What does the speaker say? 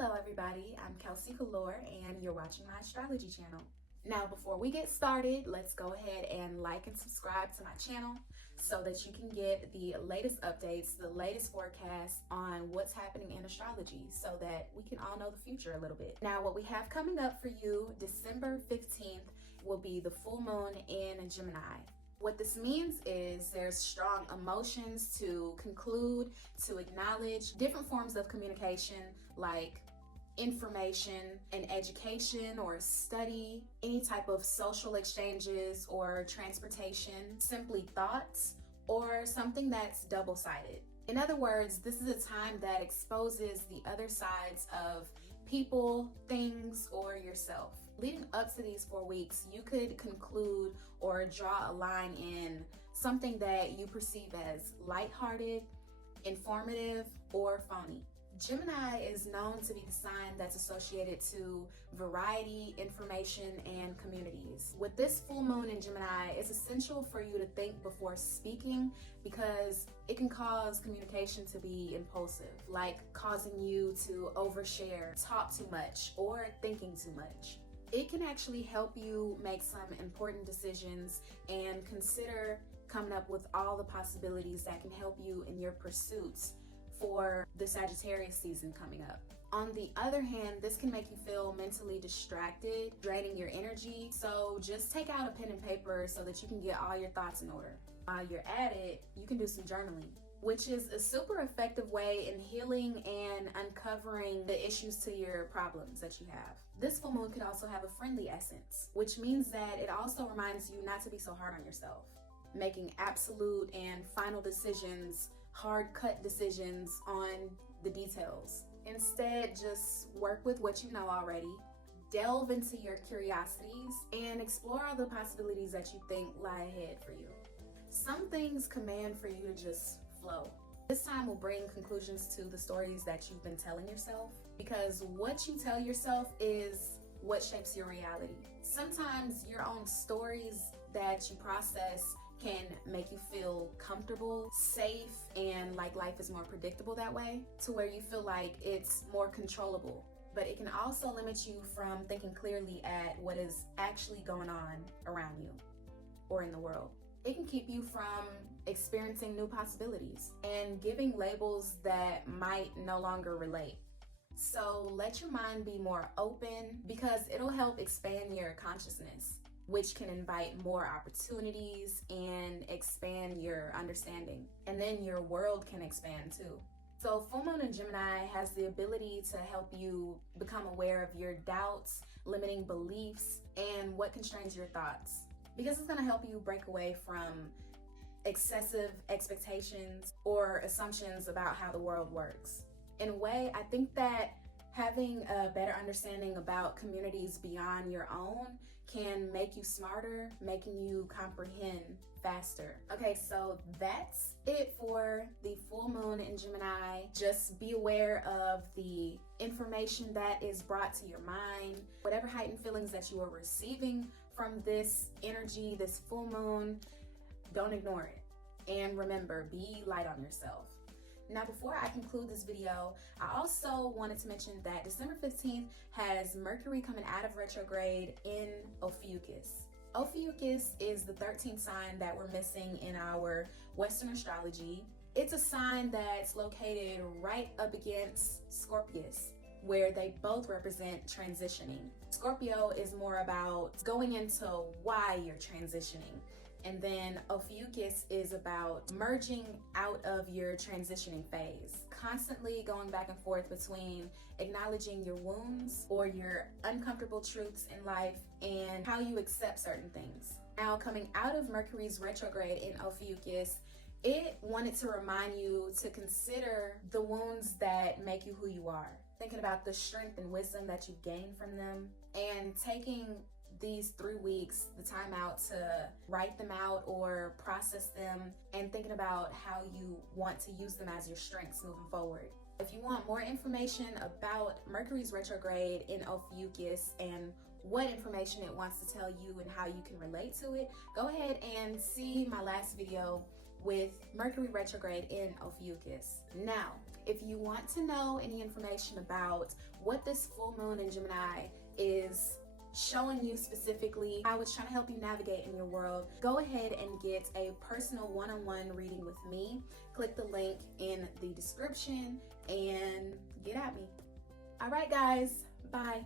Hello everybody, I'm Kelsey Galore and you're watching my astrology channel. Now before we get started, let's go ahead and like and subscribe to my channel so that you can get the latest updates, the latest forecasts on what's happening in astrology so that we can all know the future a little bit. Now what we have coming up for you, December 15th, will be the full moon in Gemini. What this means is there's strong emotions to conclude, to acknowledge different forms of communication like information and education or study, any type of social exchanges or transportation, simply thoughts, or something that's double-sided. In other words, this is a time that exposes the other sides of people, things, or yourself. Leading up to these 4 weeks, you could conclude or draw a line in something that you perceive as lighthearted, informative, or phony. Gemini is known to be the sign that's associated to variety, information, and communities. With this full moon in Gemini, it's essential for you to think before speaking because it can cause communication to be impulsive, like causing you to overshare, talk too much, or thinking too much. It can actually help you make some important decisions and consider coming up with all the possibilities that can help you in your pursuits for the Sagittarius season coming up. On the other hand, this can make you feel mentally distracted, draining your energy. So just take out a pen and paper so that you can get all your thoughts in order. While you're at it, you can do some journaling, which is a super effective way in healing and uncovering the issues to your problems that you have. This full moon could also have a friendly essence, which means that it also reminds you not to be so hard on yourself. Making absolute and final decisions, hard-cut decisions on the details. Instead, just work with what you know already, delve into your curiosities, and explore all the possibilities that you think lie ahead for you. Some things command for you to just flow. This time will bring conclusions to the stories that you've been telling yourself, because what you tell yourself is what shapes your reality. Sometimes your own stories that you process can make you feel comfortable, safe, and like life is more predictable that way, to where you feel like it's more controllable. But it can also limit you from thinking clearly at what is actually going on around you or in the world. It can keep you from experiencing new possibilities and giving labels that might no longer relate. So let your mind be more open because it'll help expand your consciousness, which can invite more opportunities and expand your understanding. And then your world can expand too. So full moon in Gemini has the ability to help you become aware of your doubts, limiting beliefs, and what constrains your thoughts. Because it's gonna help you break away from excessive expectations or assumptions about how the world works. In a way, I think that having a better understanding about communities beyond your own can make you smarter, making you comprehend faster. Okay, so that's it for the full moon in Gemini. Just be aware of the information that is brought to your mind, whatever heightened feelings that you are receiving from this energy, this full moon, don't ignore it. And remember, be light on yourself. Now, before I conclude this video, I also wanted to mention that December 15th has Mercury coming out of retrograde in Ophiuchus. Ophiuchus is the 13th sign that we're missing in our Western astrology. It's a sign that's located right up against Scorpius, where they both represent transitioning. Scorpio is more about going into why you're transitioning. And then Ophiuchus is about merging out of your transitioning phase, constantly going back and forth between acknowledging your wounds or your uncomfortable truths in life and how you accept certain things. Now, coming out of Mercury's retrograde in Ophiuchus, it wanted to remind you to consider the wounds that make you who you are, thinking about the strength and wisdom that you gain from them, and taking these 3 weeks, the time out to write them out or process them, and thinking about how you want to use them as your strengths moving forward. If you want more information about Mercury's retrograde in Ophiuchus and what information it wants to tell you and how you can relate to it, go ahead and see my last video with Mercury retrograde in Ophiuchus. Now, If you want to know any information about what this full moon in Gemini is showing you specifically, how it's trying to help you navigate in your world, go ahead and get a personal one-on-one reading with me. Click the link in the description and get at me. All right, guys, bye.